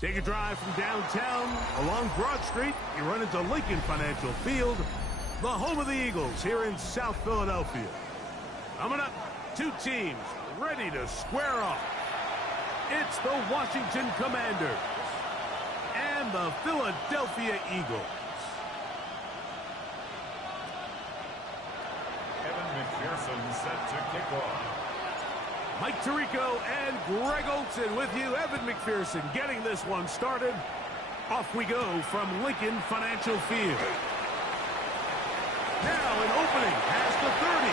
Take a drive from downtown along Broad Street. You run into Lincoln Financial Field, the home of the Eagles here in South Philadelphia. Coming up, two teams ready to square off. It's the Washington Commanders and the Philadelphia Eagles. McPherson set to kick off. Mike Tirico and Greg Olson with you. Evan McPherson getting this one started. Off we go from Lincoln Financial Field. Now an opening past the 30.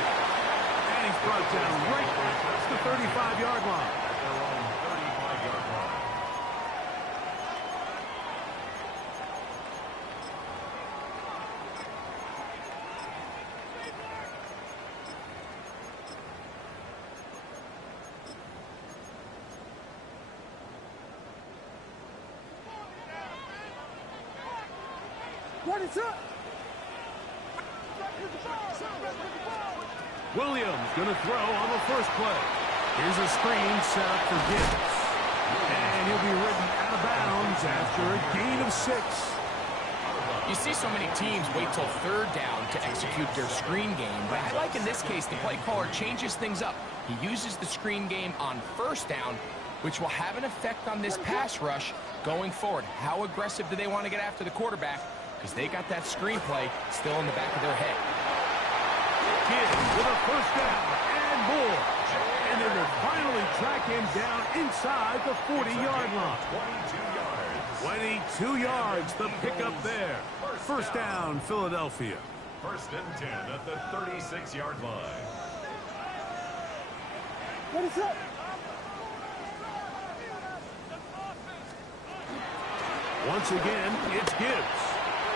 And he's brought down right past the 35-yard line. At their own 35-yard line. Williams going to throw on the first play. Here's a screen set up for Gibbs. And he'll be ridden out of bounds after a gain of 6. You see so many teams wait till third down to execute their screen game, but I like in this case the play caller changes things up. He uses the screen game on first down, which will have an effect on this pass rush going forward. How aggressive do they want to get after the quarterback? Because they got that screen play still in the back of their head. Gibbs with a first down and more. And they will finally track him down inside the 40-yard line. 22 yards, the pickup there. First down, Philadelphia. First and 10 at the 36-yard line. What is up? Once again, it's Gibbs.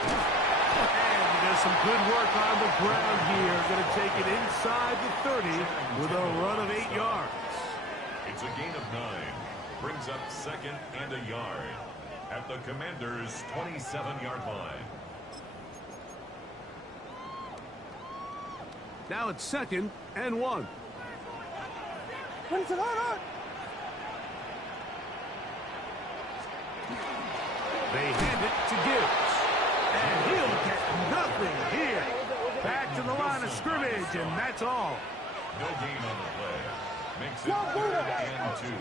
And he does some good work on the ground here. Going to take it inside the 30 with a run of 8 yards. It's a gain of 9. Brings up second and a yard at the Commanders' 27-yard line. Now it's second and 1. They hand it to Gibbs. And he'll get nothing here. Back to the line of scrimmage, and that's all. No gain on the play. Makes it 3rd and 2.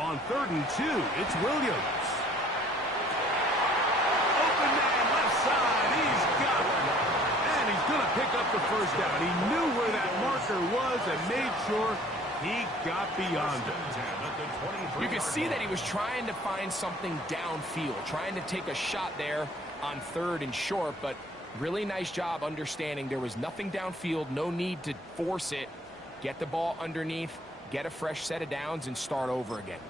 On 3rd and 2, it's Williams. Open man left side, he's got it. And he's going to pick up the first down. He knew where that marker was and made sure he got beyond it. You could see that he was trying to find something downfield, trying to take a shot there on 3rd and short, but really nice job understanding there was nothing downfield, no need to force it. Get the ball underneath, get a fresh set of downs, and start over again.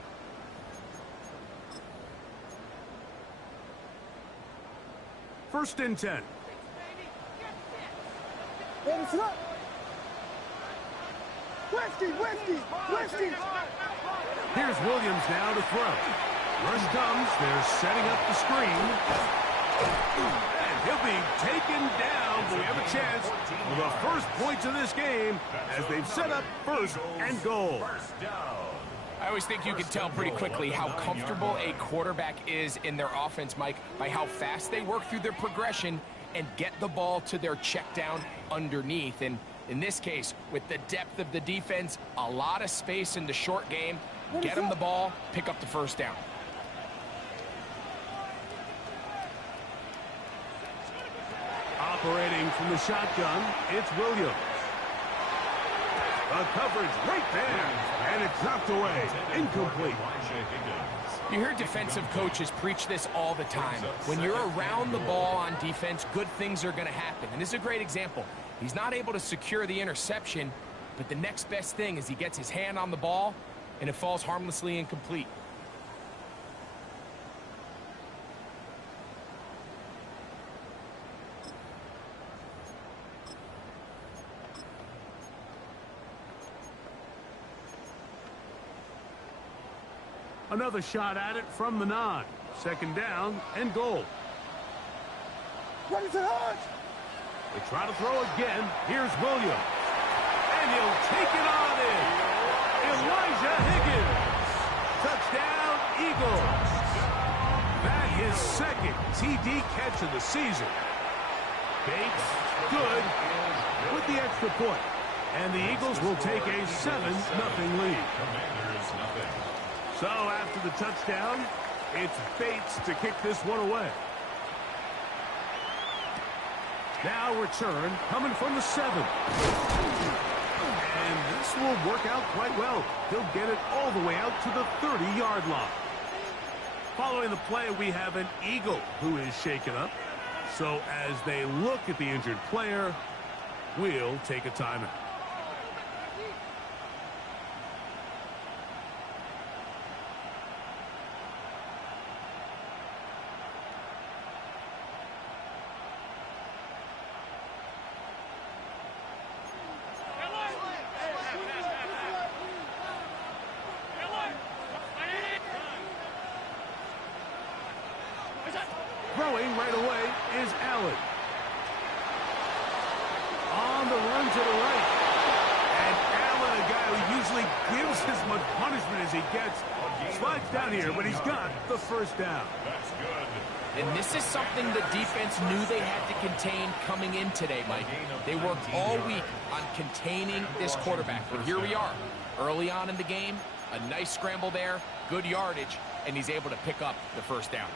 First and 10. Here's Williams now to throw. Rush comes. They're setting up the screen. And he'll be taken down. But we have a chance for the first points of this game as they've set up 1st and goal. I always think you can tell pretty quickly how comfortable a quarterback is in their offense, Mike, by how fast they work through their progression and get the ball to their check down underneath. And in this case, with the depth of the defense, a lot of space in the short game, get them the ball, pick up the first down. Operating from the shotgun, it's Williams. The coverage right there, and it's knocked away, incomplete. You hear defensive coaches preach this all the time. When you're around the ball on defense, good things are going to happen. And this is a great example. He's not able to secure the interception, but the next best thing is he gets his hand on the ball, and it falls harmlessly incomplete. Another shot at it from the 9. Second down and goal. They try to throw again. Here's Williams. And he'll take it on in. Elijah Higgins. Touchdown, Eagles. That is second TD catch of the season. Bates, good, with the extra point. And the Eagles will take a 7-0 lead. So after the touchdown, it's Bates to kick this one away. Now return coming from the 7. And this will work out quite well. He'll get it all the way out to the 30-yard line. Following the play, we have an Eagle who is shaken up. So as they look at the injured player, we'll take a timeout. Throwing right away is Allen. On the run to the right. And Allen, a guy who usually gives as much punishment as he gets, slides down here, but he's got the first down. That's good. And this is something the defense knew they had to contain coming in today, Mike. They worked all week on containing this quarterback. But here we are, early on in the game, a nice scramble there, good yardage, and he's able to pick up the first down.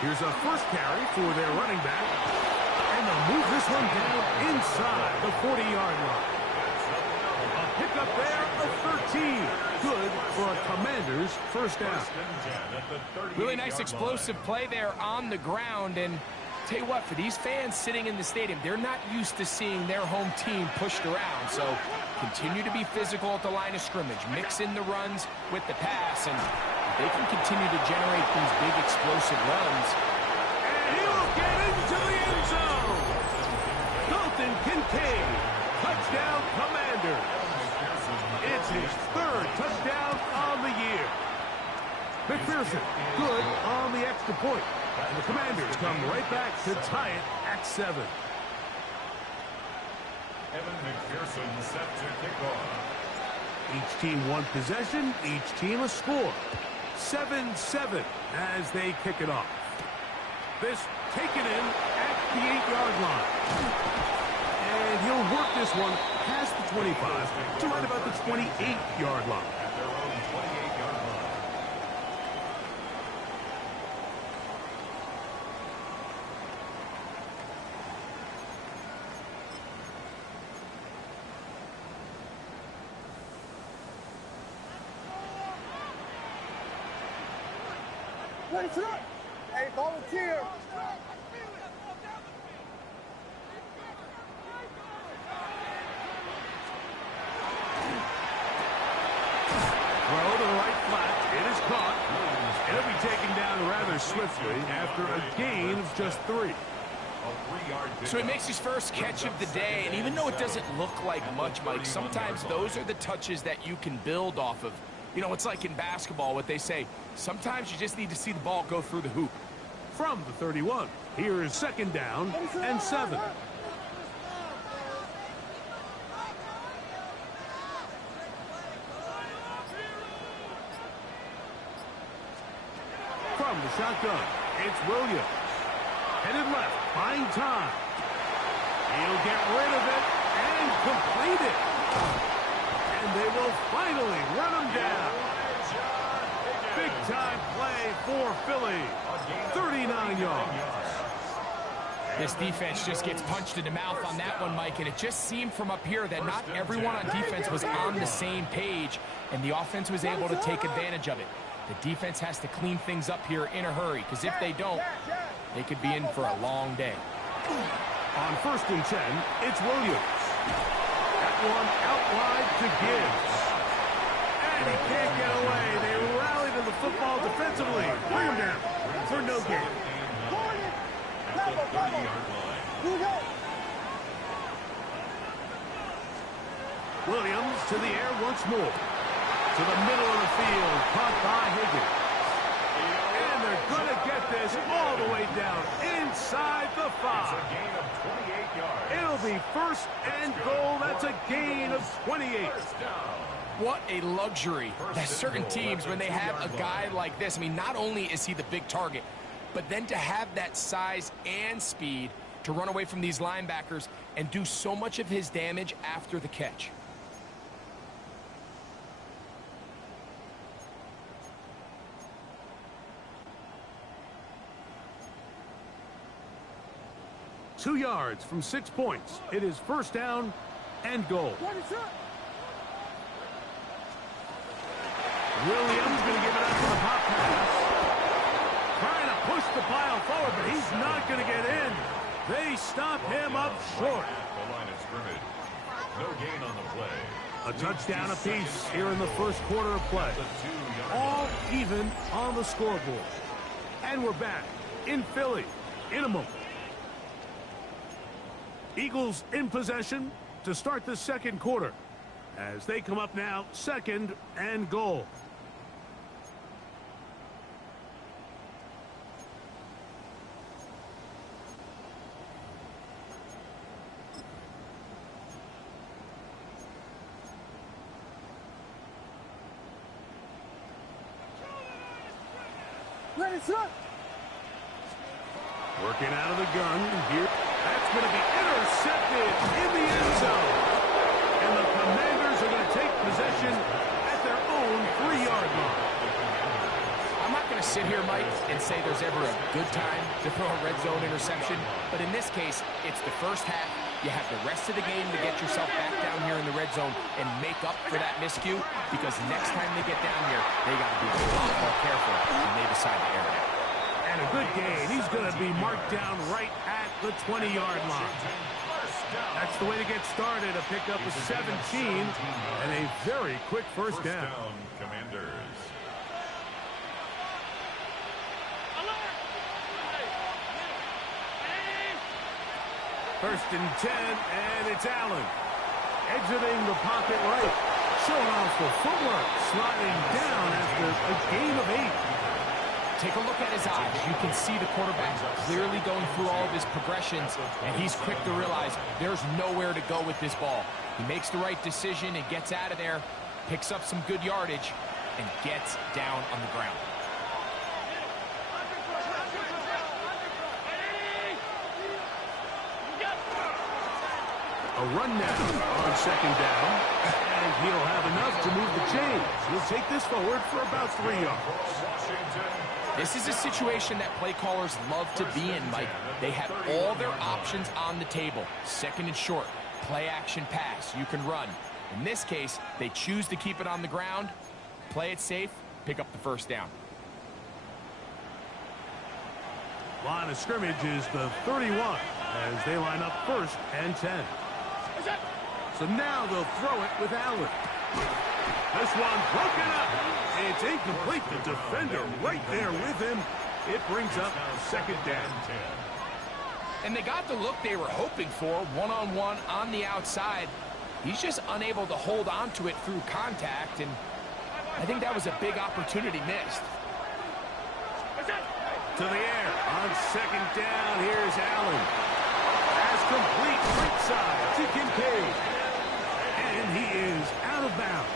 Here's a first carry for their running back. And they'll move this one down inside the 40-yard line. A pickup there of 13. Good for a Commanders first down. Really nice explosive play there on the ground. And tell you what, for these fans sitting in the stadium, they're not used to seeing their home team pushed around. So continue to be physical at the line of scrimmage. Mix in the runs with the pass. And they can continue to generate these big explosive runs. And he'll get into the end zone. Dalton Kincaid, touchdown Commanders. It's his third touchdown on the year. McPherson, good on the extra point. And the Commanders come right back to tie it at 7. Evan McPherson set to kick off. Each team one possession, each team a score. 7-7 as they kick it off. This taken in at the 8-yard line. And he'll work this one past the 25 to right about the 28-yard line. At their own 28-yard line. Hey, volunteer. Throw to the right flat. It is caught. It'll be taken down rather swiftly after a gain of just 3. So he makes his first catch of the day, and even though it doesn't look like much, Mike, sometimes those are the touches that you can build off of. You know, it's like in basketball, what they say, sometimes you just need to see the ball go through the hoop. From the 31, here is second down and 7. From the shotgun, it's Williams. Headed left, buying time. He'll get rid of it and complete it. And they will finally run him down. Big-time play for Philly. 39 yards. This defense just gets punched in the mouth on that one, Mike, and it just seemed from up here that not everyone on defense was on the same page, and the offense was able to take advantage of it. The defense has to clean things up here in a hurry, because if they don't, they could be in for a long day. On 1st and 10, it's Williams. That one out wide to Gibbs. And he can't get away. They rally to the football defensively. Bring him down. For no gain. At the 30-yard line. Williams to the air once more. To the middle of the field, caught by Higgins. And they're going to get this all the way down inside the 5. It's a gain of 28 yards. It'll be first and goal. That's a gain of 28. First down. What a luxury that certain teams, when they have a guy like this, I mean, not only is he the big target, but then to have that size and speed to run away from these linebackers and do so much of his damage after the catch. Two yards from 6 points. It is first down and goal. Williams going to give it up to the pop pass. Trying to push the pile forward, but he's not going to get in. They stop him up short. The line of scrimmage. No gain on the play. A touchdown apiece here in the first quarter of play. All even on the scoreboard. And we're back in Philly in a moment. Eagles in possession to start the second quarter as they come up now, second and goal. Ready, set. Working out of the gun here. That's going to be intercepted in the end zone. And the Commanders are going to take possession at their own 3-yard line. I'm not going to sit here, Mike, and say there's ever a good time to throw a red zone interception, but in this case, it's the first half. You have the rest of the game to get yourself back down here in the red zone and make up for that miscue, because next time they get down here, they got to be a lot more careful when they decide to air it out. And a good gain. He's going to be marked down right at the 20-yard line. That's the way to get started. A pickup of 17 and a very quick first down. Commanders. First and 10, and it's Allen. Exiting the pocket right. Showing off the footwork. Sliding down after a gain of 8. Take a look at his eyes. You can see the quarterback clearly going through all of his progressions, and he's quick to realize there's nowhere to go with this ball. He makes the right decision and gets out of there, picks up some good yardage, and gets down on the ground. A run now on second down, and he'll have enough to move the chains. He'll take this forward for about 3 yards. This is a situation that play callers love to be in, Mike. They have all their options on the table. Second and short, play action pass, you can run. In this case, they choose to keep it on the ground, play it safe, pick up the first down. Line of scrimmage is the 31 as they line up first and 10. So now they'll throw it with Allen. This one broken up. It's incomplete. The defender right there with him. It brings up second down. And they got the look they were hoping for, one-on-one on the outside. He's just unable to hold on to it through contact, and I think that was a big opportunity missed. To the air on second down. Here's Allen. Pass complete right side to Kincaid. And he is out of bounds.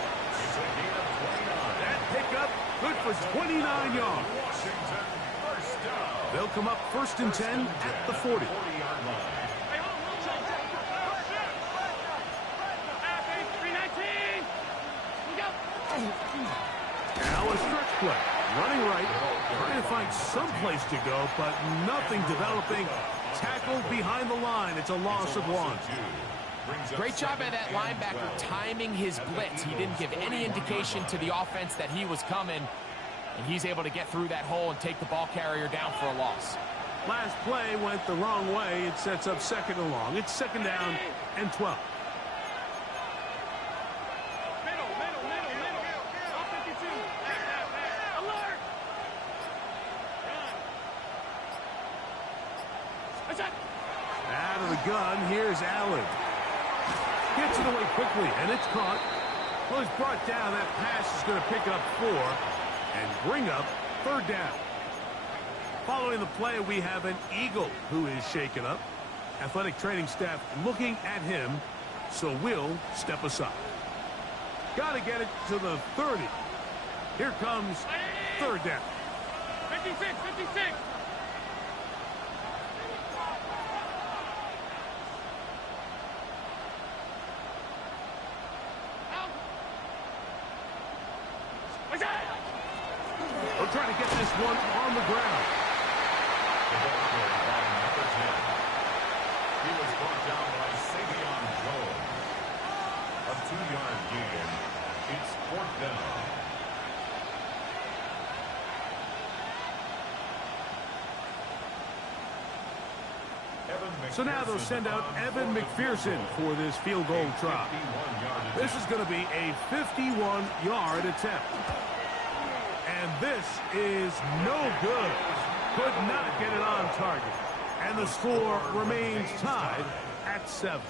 That pickup good for 29 yards. They'll come up first and 10 at the 40. Now a stretch play. Running right. Trying to find some place to go, but nothing developing. Tackled behind the line. It's a loss of 1. Great job by that linebacker timing his blitz. He didn't give any indication to the offense that he was coming, and he's able to get through that hole and take the ball carrier down for a loss. Last play went the wrong way. It sets up second and long. It's second down and 12. Out of the gun, here's Allen. Gets it away quickly, and it's caught. Well, it's brought down. That pass is going to pick up 4 and bring up 3rd down. Following the play, we have an Eagle who is shaken up. Athletic training staff looking at him, so we'll step aside. Got to get it to the 30. Here comes 3rd down. 56, 56. We're trying to get this one on the ground. The ball carried by number 10. He was brought down by Savion Jones. A 2-yard gain. It's 4th down. So now they'll send out Evan McPherson for this field goal try. This is going to be a 51-yard attempt. And this is no good. Could not get it on target. And the score remains tied at 7.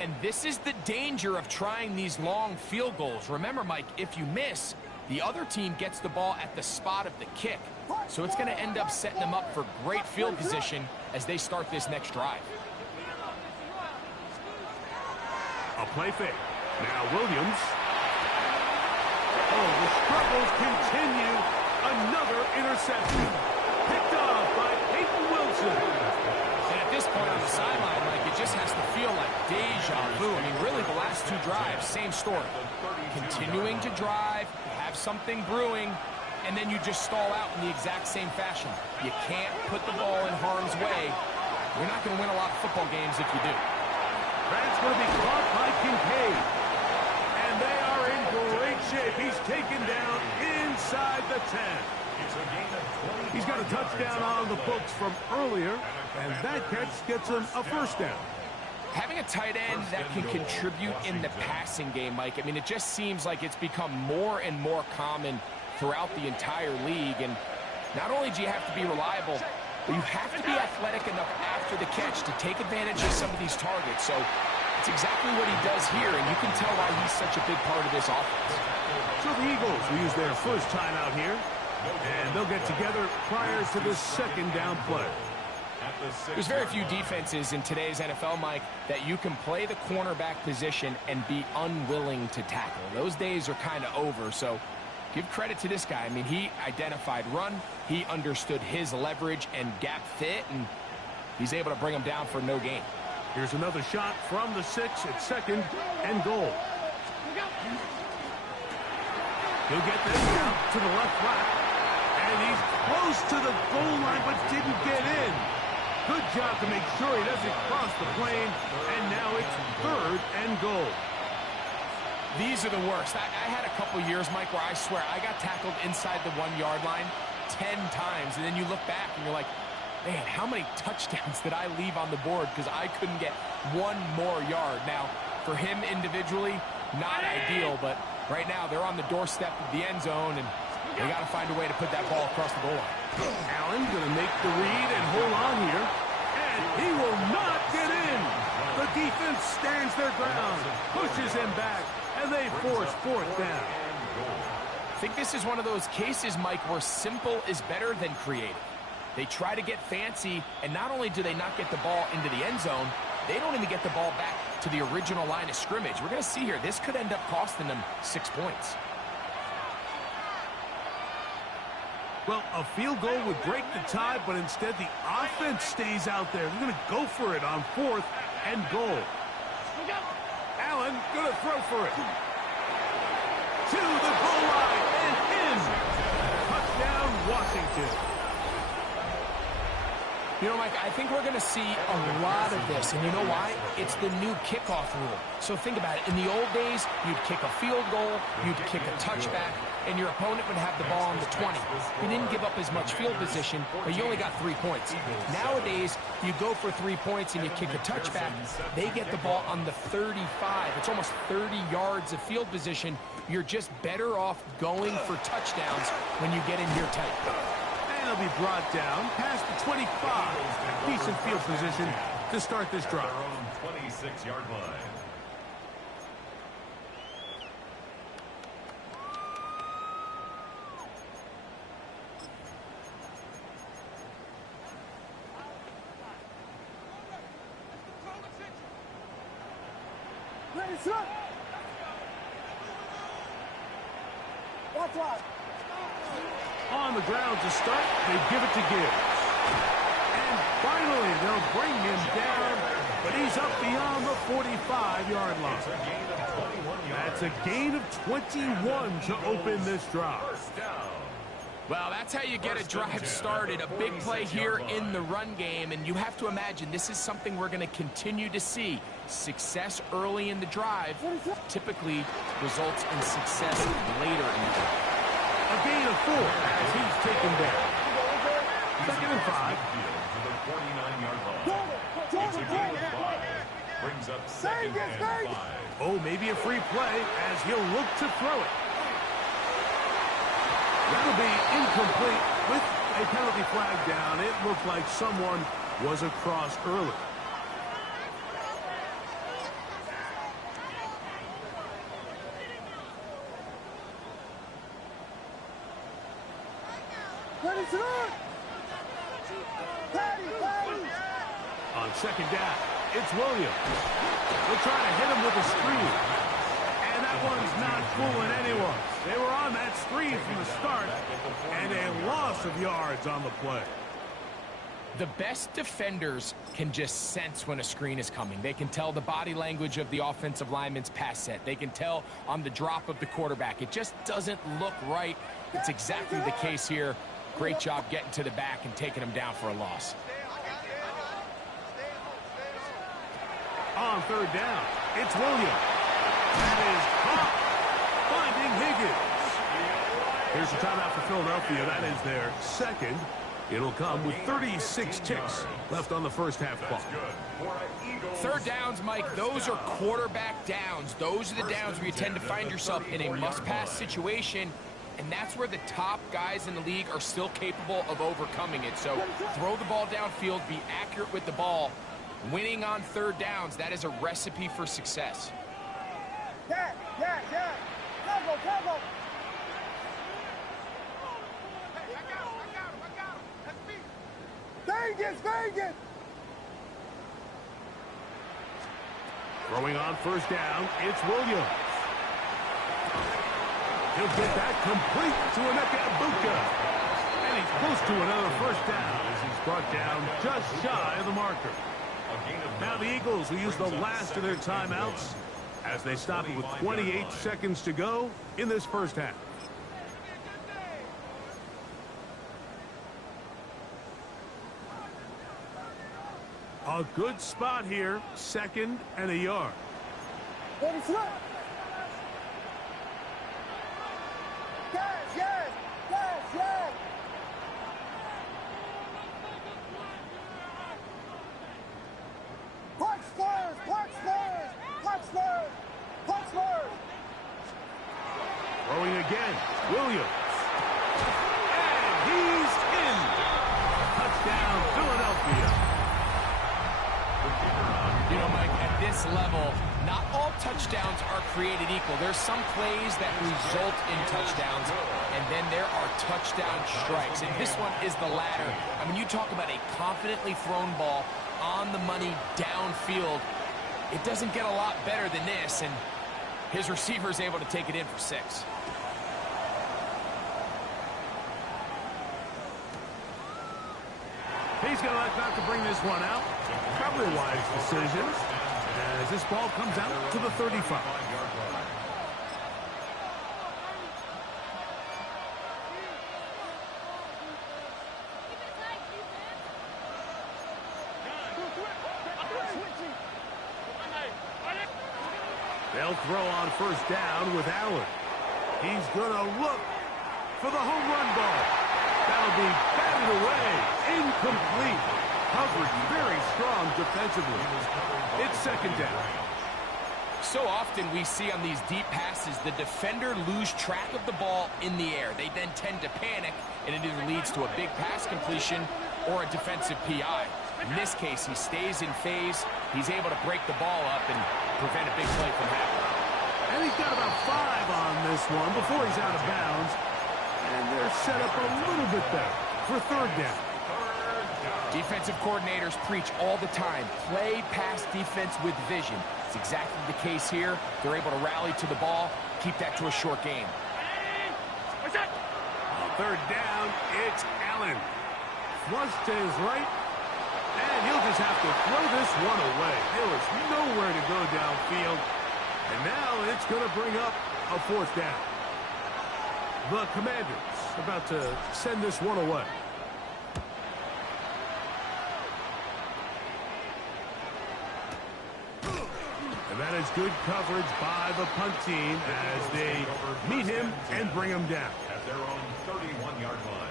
And this is the danger of trying these long field goals. Remember, Mike, if you miss, the other team gets the ball at the spot of the kick. So it's going to end up setting them up for great field position as they start this next drive. A play fake. Now Williams. Oh, the struggles continue. Another interception. Picked off by Peyton Wilson. And at this point on the sideline, Mike, it just has to feel like deja vu. I mean, really, the last 2 drives, same story. Continuing to drive, have something brewing, and then you just stall out in the exact same fashion. You can't put the ball in harm's way. You're not going to win a lot of football games if you do. That's going to be caught by Kincaid. And they are in great shape. He's taken down inside the 10. He's got a touchdown on the books from earlier, and that catch gets him a 1st down. Having a tight end that can contribute in the passing game, Mike, I mean, it just seems like it's become more and more common throughout the entire league. And not only do you have to be reliable, but you have to be athletic enough after the catch to take advantage of some of these targets. So it's exactly what he does here, and you can tell why he's such a big part of this offense. So the Eagles will use their first timeout here, and they'll get together prior to the 2nd down play. There's very few defenses in today's NFL, Mike, that you can play the cornerback position and be unwilling to tackle. Those days are kind of over, so give credit to this guy. I mean, he identified run, he understood his leverage and gap fit, and he's able to bring him down for no gain. Here's another shot from the 6 at 2nd and goal. He'll get this out to the left flat, and he's close to the goal line but didn't get in. Good job to make sure he doesn't cross the plane, and now it's 3rd and goal. These are the worst. I had a couple years, Mike, where I swear I got tackled inside the 1-yard line 10 times, and then you look back and you're like, man, how many touchdowns did I leave on the board because I couldn't get 1 more yard? Now, for him individually, not ideal, but right now they're on the doorstep of the end zone, and they got to find a way to put that ball across the goal line. Allen going to make the read and hold on here, and he will not get in. The defense stands their ground, pushes him back, and they force 4th down. I think this is one of those cases, Mike, where simple is better than creative. They try to get fancy, and not only do they not get the ball into the end zone, they don't even get the ball back to the original line of scrimmage. We're going to see here, this could end up costing them 6 points. Well, a field goal would break the tie, but instead the offense stays out there. They're going to go for it on 4th and goal. Allen going to throw for it. To the goal line and in. Touchdown, Washington. You know, Mike, I think we're going to see a lot of this, and you know why? It's the new kickoff rule. So think about it. In the old days, you'd kick a field goal, you'd kick a touchback, and your opponent would have the ball on the 20. You didn't give up as much field position, but you only got 3 points. Nowadays, you go for 3 points and you kick a touchback, they get the ball on the 35. It's almost 30 yards of field position. You're just better off going for touchdowns when you get in here tight. And he'll be brought down past the 25. Decent field position to start this drive. Their own 26-yard line. Ready, set. Watch out. On the ground to start, they give it to Gibbs. And finally, they'll bring him down, but he's up beyond the 45-yard line. That's a gain of 21 to open this drive. First down. Well, that's how you get a drive started. A big play here in the run game, and you have to imagine this is something we're going to continue to see. Success early in the drive typically results in success later in the drive. A gain of 4 as he's taken down. 2nd and 5. To the 49-yard line. It's a gain of 5. Brings up 2nd and 5. Oh, maybe a free play as he'll look to throw it. That'll be incomplete with a penalty flag down. It looked like someone was across early. Ready, set. Patty. On 2nd down, it's Williams. They'll try to hit him with a screen. And that one's not fooling anyone. They were on that screen from the start, and a loss of yards on the play. The best defenders can just sense when a screen is coming. They can tell the body language of the offensive lineman's pass set. They can tell on the drop of the quarterback. It just doesn't look right. It's exactly the case here. Great job getting to the back and taking him down for a loss. On 3rd down, it's Williams. That is caught. Finding Higgins. Here's a timeout for Philadelphia. That is their 2nd. It'll come with 36 ticks left on the first half clock. 3rd downs, Mike, those are quarterback downs. Those are the downs where you tend to find yourself in a must-pass situation, and that's where the top guys in the league are still capable of overcoming it. So throw the ball downfield, be accurate with the ball. Winning on 3rd downs, that is a recipe for success. Yeah. Cover. Vegas. Throwing on 1st down, it's Williams. He'll get that complete to Emeka Egbuka. And he's close to another 1st down as he's brought down just shy of the marker. Now the Eagles will use the last of their timeouts as they stop it with 28 seconds to go in this first half. A good spot here, 2nd and a yard. Ready, set. Yes. Punch first. Throwing again, Williams. And he's in. Touchdown, Philadelphia. You know, Mike, at this level, not all touchdowns are created equal. There's some plays that result in touchdowns, and then there are touchdown strikes. And this one is the latter. I mean, you talk about a confidently thrown ball on the money downfield. It doesn't get a lot better than this, and his receiver is able to take it in for 6. He's going to like not to bring this one out. Probably a wise decision as this ball comes out to the 35. They'll throw on 1st down with Allen. He's going to look for the home run ball. That'll be batted away. Incomplete. Coverage very strong defensively. It's 2nd down. So often we see on these deep passes, the defender lose track of the ball in the air. They then tend to panic, and it either leads to a big pass completion or a defensive PI. In this case, he stays in phase. He's able to break the ball up and prevent a big play from happening. And he's got about 5 on this one before he's out of bounds. And they're set up a little bit better for third down. Defensive coordinators preach all the time, play pass defense with vision. It's exactly the case here. They're able to rally to the ball, keep that to a short game. On third down, it's Allen. Flush to his right, and he'll just have to throw this one away. There was nowhere to go downfield, and now it's going to bring up a fourth down. The Commanders about to send this one away. And that is good coverage by the punt team as they meet him and bring him down. At their own 31-yard line.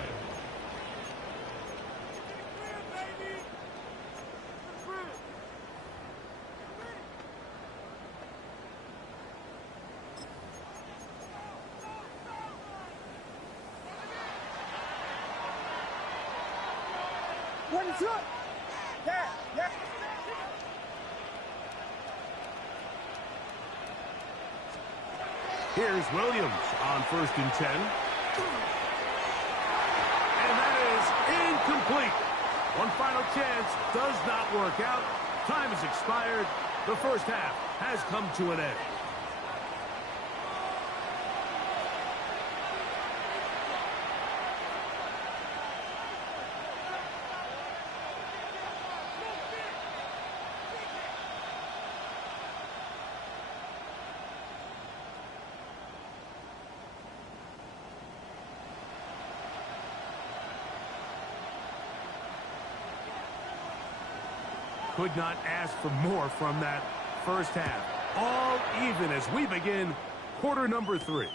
What is up? Yeah, yeah. Here's Williams on 1st and 10. And that is incomplete. One final chance does not work out. Time has expired. The first half has come to an end. Could not ask for more from that first half. All even as we begin quarter number 3.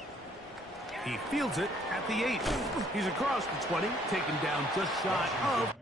He fields it at the 8. He's across the 20, taken down just shy of.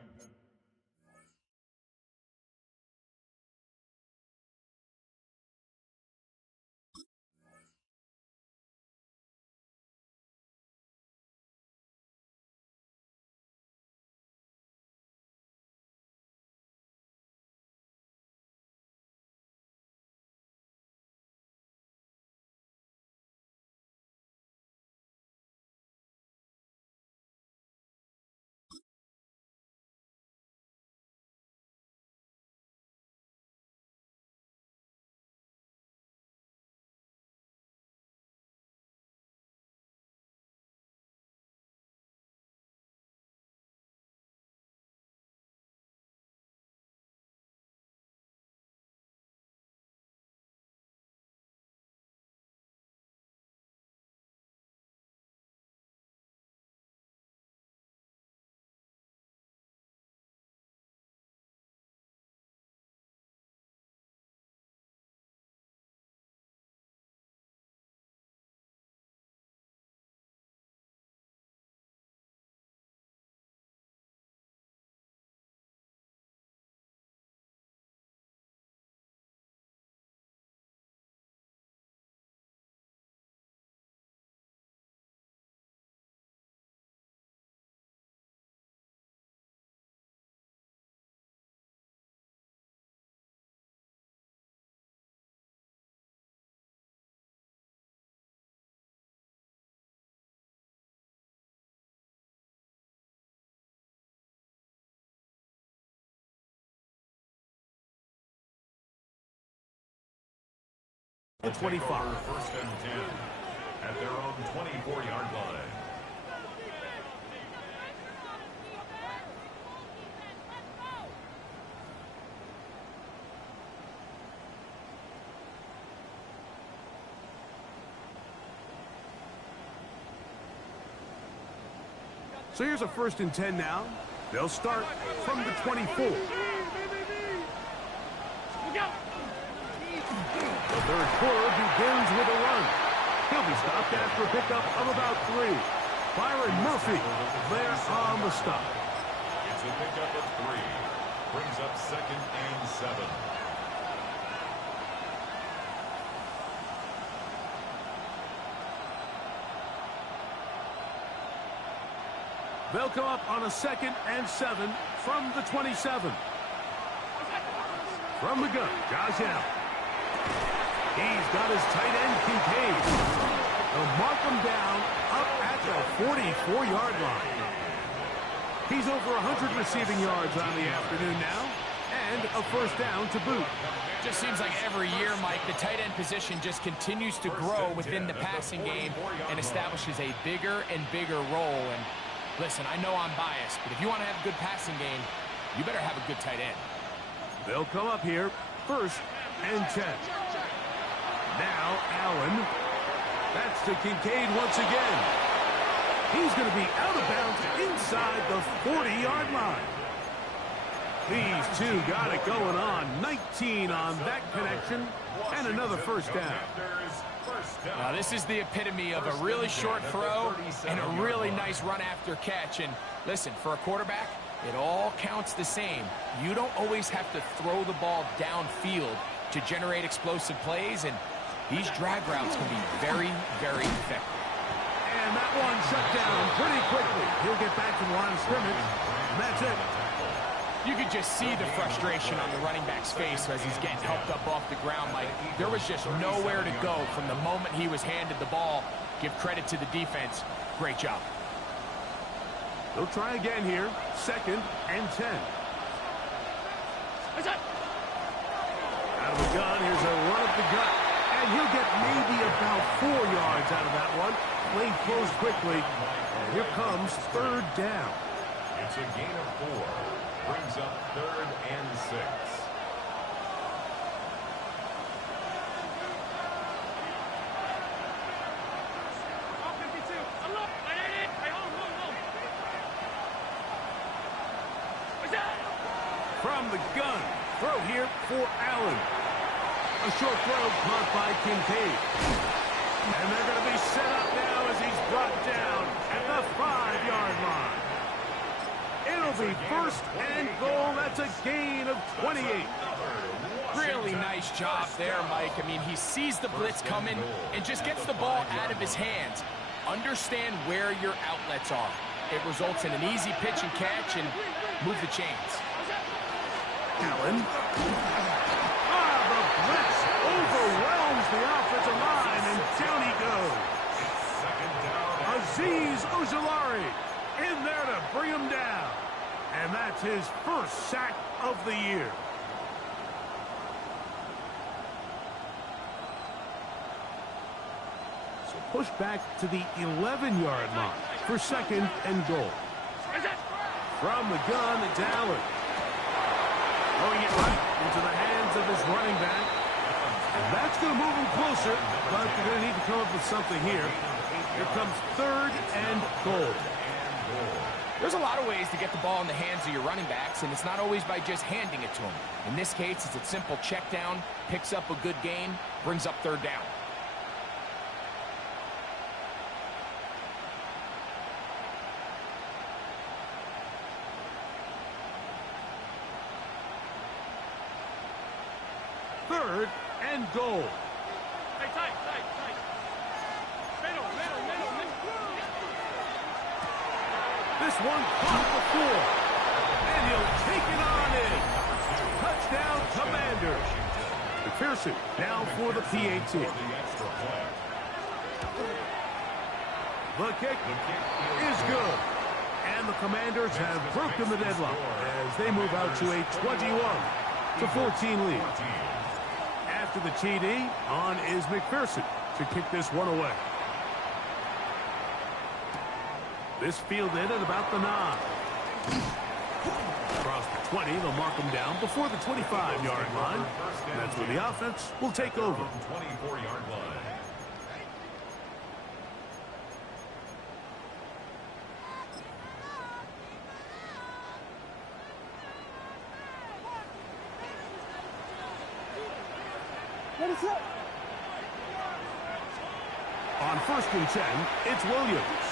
The 25. First and 10 at their own 24-yard line. So here's a 1st and 10 now. They'll start from the 24. The third quarter begins with a run. He'll be stopped after a pickup of about 3. Byron Murphy there on the stop. It's a pickup of 3. Brings up 2nd and 7. They'll come up on a 2nd and 7 from the 27. From the gun, Josh Allen. He's got his tight end, Kincaid. They'll mark him down up at the 44-yard line. He's over 100 receiving yards on the afternoon now, and a first down to boot. Just seems like every year, Mike, the tight end position just continues to grow within the passing game and establishes a bigger and bigger role. And listen, I know I'm biased, but if you want to have a good passing game, you better have a good tight end. They'll come up here, 1st and 10. Now Allen. That's to Kincaid once again. He's going to be out of bounds inside the 40-yard line. These two got it going on. 19 on that connection, and another first down. Now, this is the epitome of a really short throw and a really nice run after catch. And listen, for a quarterback, it all counts the same. You don't always have to throw the ball downfield to generate explosive plays, and these drag routes can be very, very effective. And that one shut down pretty quickly. He'll get back to the line of scrimmage, and that's it. You could just see the frustration on the running back's face as he's getting helped up off the ground. Like, there was just nowhere to go from the moment he was handed the ball. Give credit to the defense. Great job. They'll try again here. 2nd and 10. Out of the gun, here's a run up the gut. And he'll get maybe about 4 yards out of that one. Lane closed quickly. And here comes 3rd down. It's a gain of 4. Brings up 3rd and 6. From the gun, throw here for Allen. A short throw caught by Kincaid. And they're going to be set up now as he's brought down at the 5-yard line. It'll be 1st and goal. That's a gain of 28. Really nice job there, Mike. I mean, he sees the blitz coming and just gets the ball out of his hands. Understand where your outlets are. It results in an easy pitch and catch and move the chains. Allen. The blitz overwhelms the offensive line, and down he goes. Azeez Ojulari in there to bring him down. And that's his 1st sack of the year. So push back to the 11-yard line for 2nd and goal. From the gun, it's Allen. Throwing it right into the hands of his running back. And that's going to move him closer, but they're going to need to come up with something here. Here comes 3rd and goal. There's a lot of ways to get the ball in the hands of your running backs, and it's not always by just handing it to them. In this case, it's a simple check down, picks up a good gain, brings up 3rd down. Third and goal. Tight. Middle. This one caught before. And he'll take it on in. Touchdown, Commanders. McPherson down for the PAT. The kick is good. And the Commanders have broken the deadlock as they move out to a 21-14 lead. After the TD, on is McPherson to kick this one away. This fielded at about the 9. Across the 20, they'll mark him down before the 25-yard line. And that's where the offense will take over. 24-yard line. On 1st and 10, it's Williams.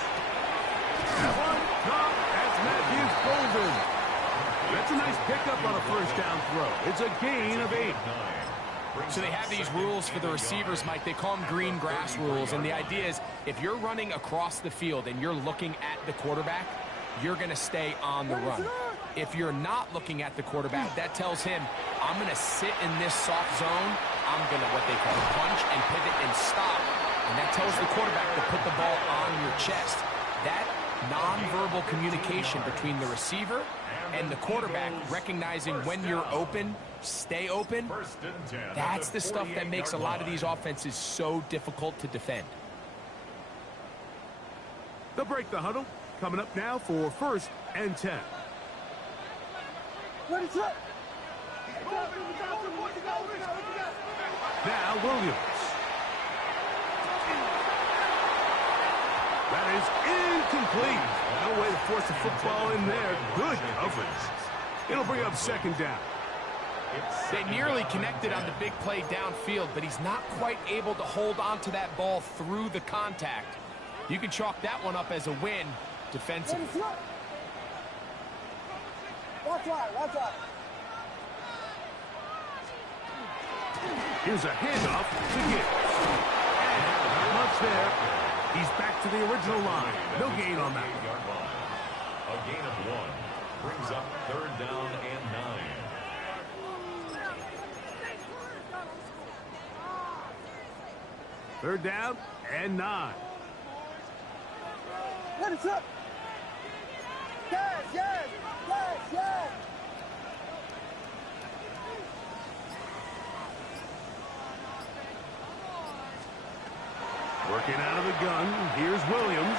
One caught. That's Matthews Golden. That's a nice pickup on a 1st down throw. It's a gain of 8. So they have these rules for the receivers, Mike. They call them green grass rules. And the idea is if you're running across the field and you're looking at the quarterback, you're going to stay on the run. If you're not looking at the quarterback, that tells him, I'm going to sit in this soft zone. I'm going to, what they call, punch and pivot and stop. And that tells the quarterback to put the ball on your chest. That nonverbal communication between the receiver and the quarterback, recognizing when you're open, stay open, that's the stuff that makes a lot of these offenses so difficult to defend. They'll break the huddle. Coming up now for 1st and 10. Now Williams. That is incomplete. No way to force the football in there. Good coverage. It'll bring up 2nd down. They nearly connected on the big play downfield, but he's not quite able to hold on to that ball through the contact. You can chalk that one up as a win defensively. Watch out. Here's a handoff to Gibbs. And not much there. He's back to the original line. No gain on that one. A gain of 1 brings up 3rd down and 9. Third down and 9. What is up? Yes. Working out of the gun. Here's Williams.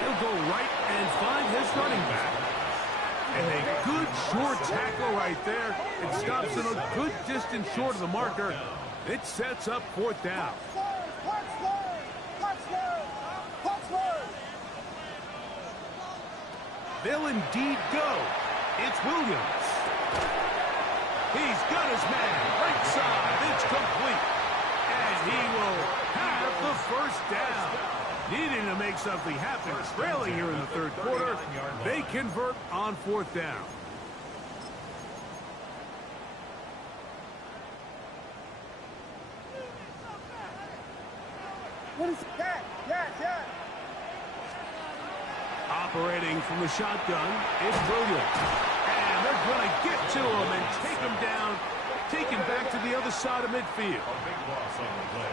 He'll go right and find his running back. And a good short tackle right there. It stops him a good distance short of the marker. It sets up 4th down. They'll indeed go. It's Williams. He's got his man. Right side. It's complete. And he will have the 1st down. Needing to make something happen. Trailing here in the 3rd quarter. They convert on 4th down. What is that? Yes. Operating from the shotgun, it's Williams. And they're going to get to him and take him down, take him back to the other side of midfield. A big loss on the play.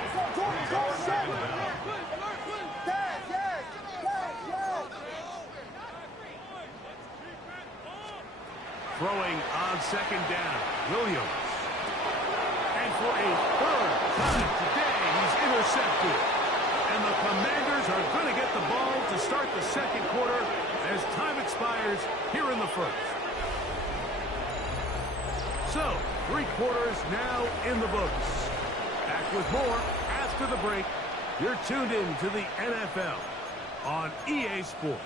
Throwing on 2nd down, Williams. And for a 3rd time today, he's intercepted. And the Commanders are going to get the ball to start the 2nd quarter as time expires here in the 1st. So, 3 quarters now in the books. Back with more after the break. You're tuned in to the NFL on EA Sports.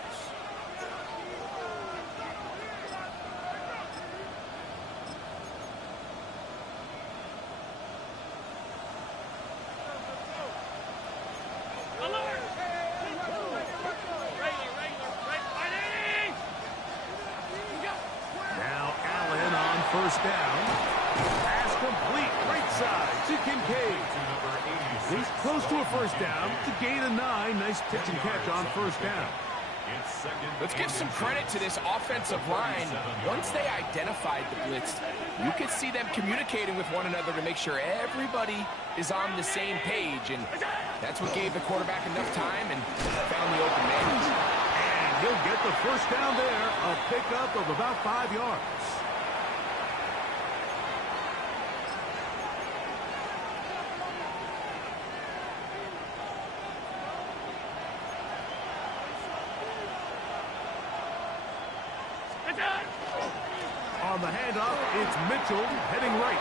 First down. Pass complete. Right side to Kincaid. He's close to a 1st down to gain a 9. Nice pitch and catch on 1st down. Let's give some credit to this offensive line. Once they identified the blitz, you could see them communicating with one another to make sure everybody is on the same page. And that's what gave the quarterback enough time and found the open man. And he'll get the 1st down there. A pickup of about 5 yards. On the handoff, it's Mitchell heading right.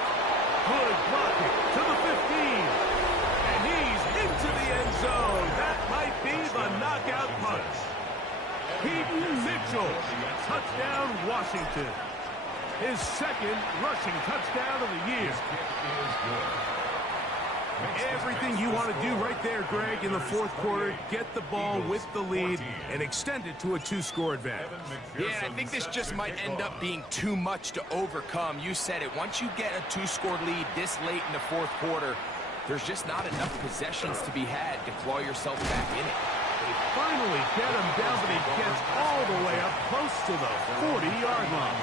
Good blocking to the 15. And he's into the end zone. That might be the knockout punch. Peyton Mitchell. Touchdown, Washington. His 2nd rushing touchdown of the year. Everything you want to do right there, Greg, in the 4th quarter. Get the ball with the lead and extend it to a 2-score advantage. Yeah, I think this just might end up being too much to overcome. You said it. Once you get a 2-score lead this late in the 4th quarter, there's just not enough possessions to be had to claw yourself back in it. They finally get him down, but he gets all the way up close to the 40-yard line.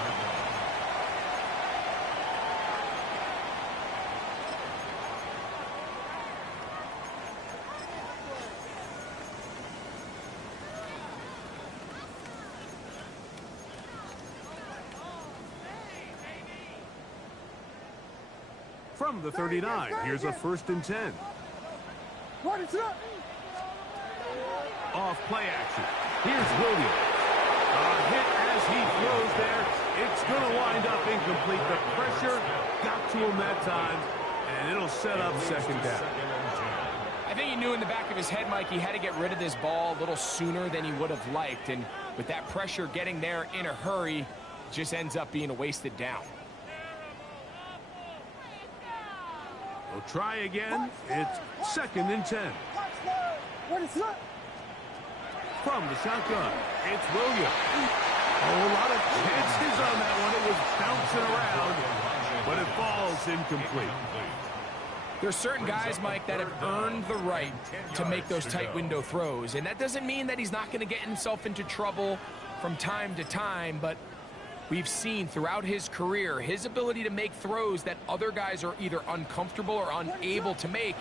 From the 39, here's a 1st and 10. Off play action. Here's Williams. A hit as he throws there. It's going to wind up incomplete. The pressure got to him that time, and it'll set up 2nd down. I think he knew in the back of his head, Mike, he had to get rid of this ball a little sooner than he would have liked. And with that pressure getting there in a hurry, it just ends up being a wasted down. We'll try again. It's 2nd and 10. From the shotgun, it's Williams. A lot of chances on that one. It was bouncing around, but it falls incomplete. There's certain guys, Mike, that have earned the right to make those tight window throws. And that doesn't mean that he's not going to get himself into trouble from time to time, but we've seen throughout his career his ability to make throws that other guys are either uncomfortable or unable to make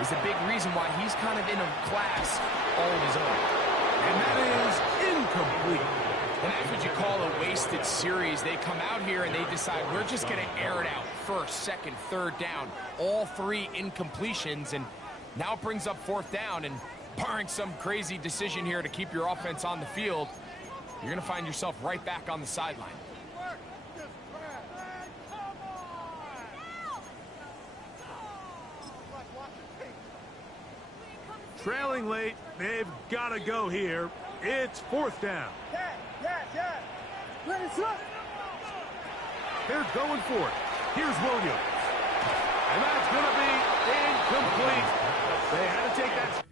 is a big reason why he's kind of in a class all of his own. And that is incomplete. And that's what you call a wasted series. They come out here and they decide we're just going to air it out. 1st, 2nd, 3rd down. All 3 incompletions. And now it brings up 4th down. And barring some crazy decision here to keep your offense on the field, you're going to find yourself right back on the sideline. Trailing late, they've got to go here. It's 4th down. They're going for it. Here's Williams. And that's going to be incomplete. They had to take that.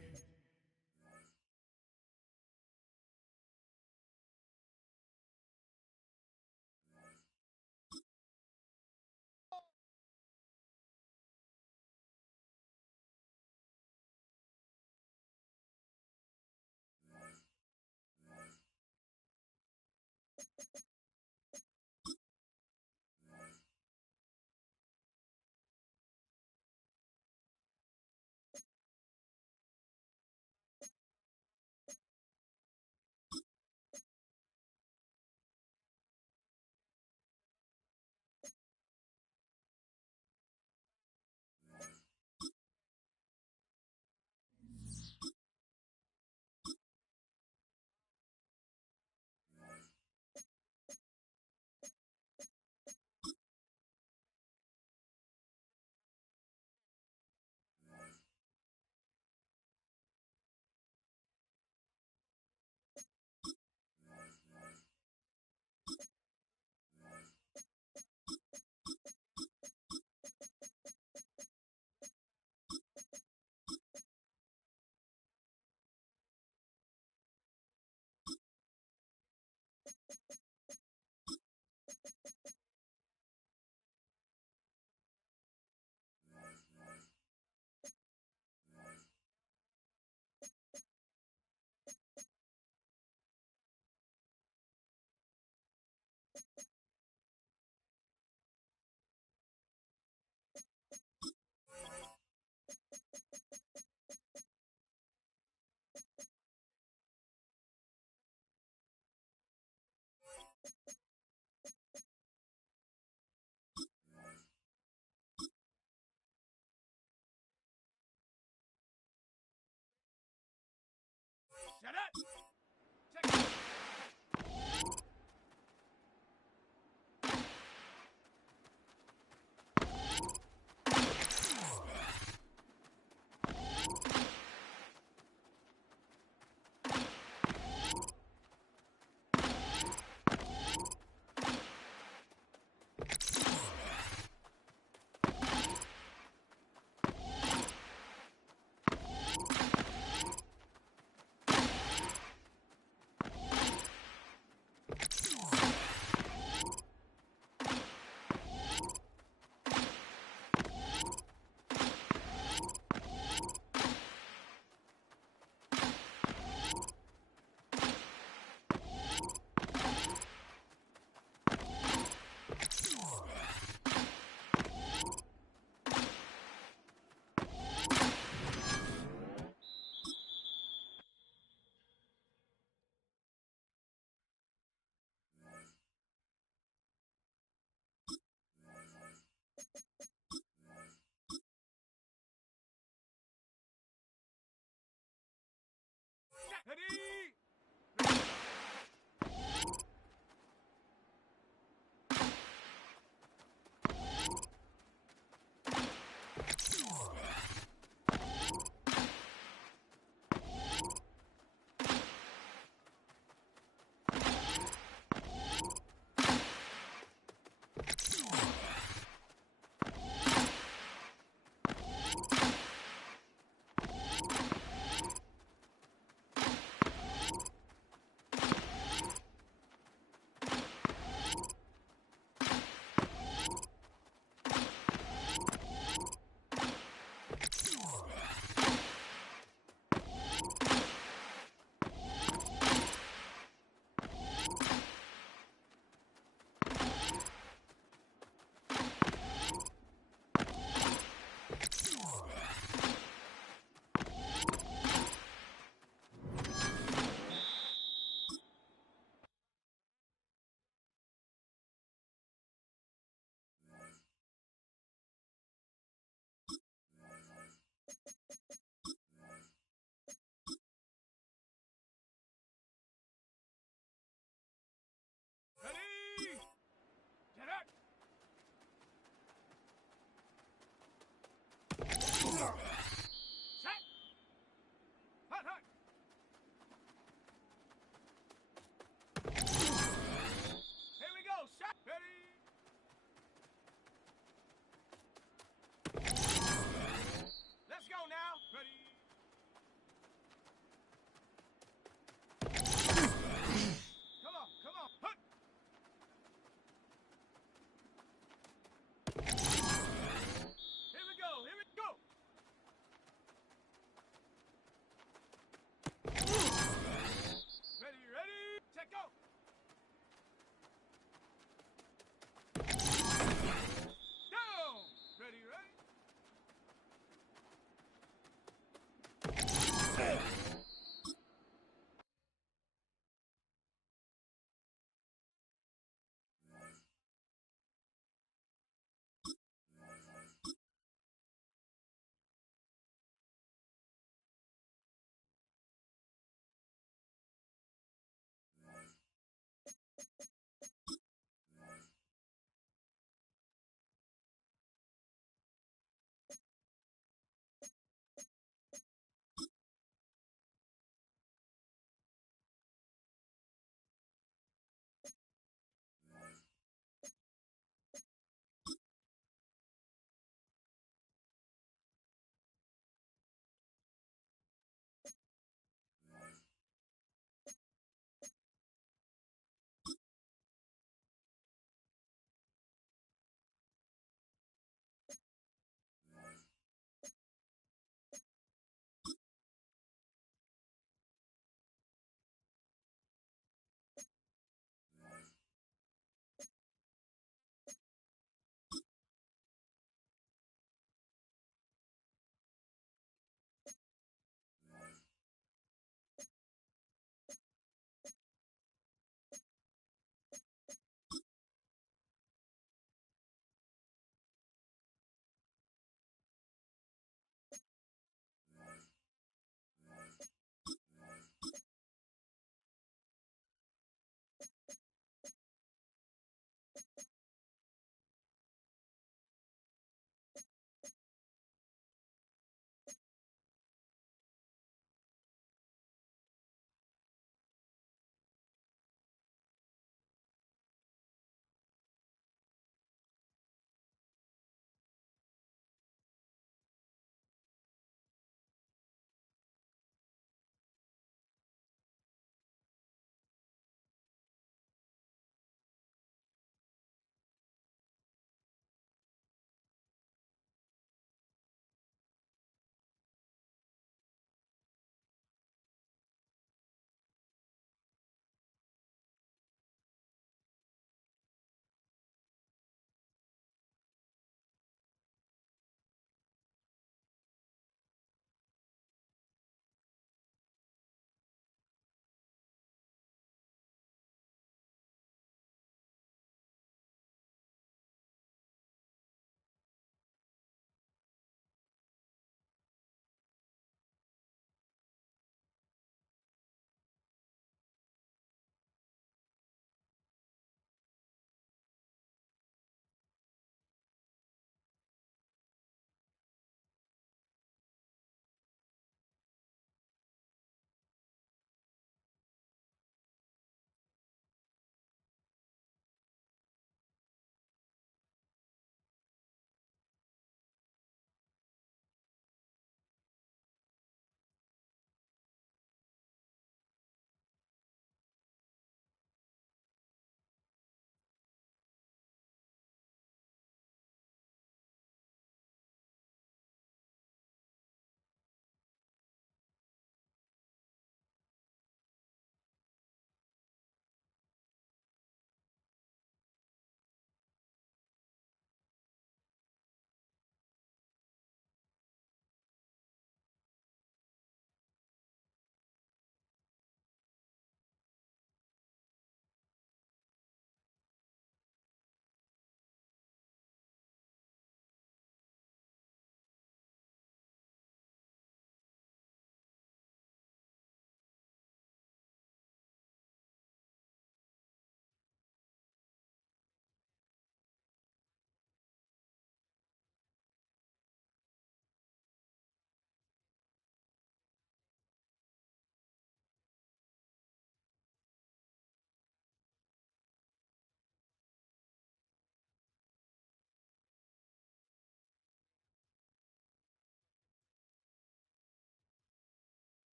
Shut up! Check. Ready?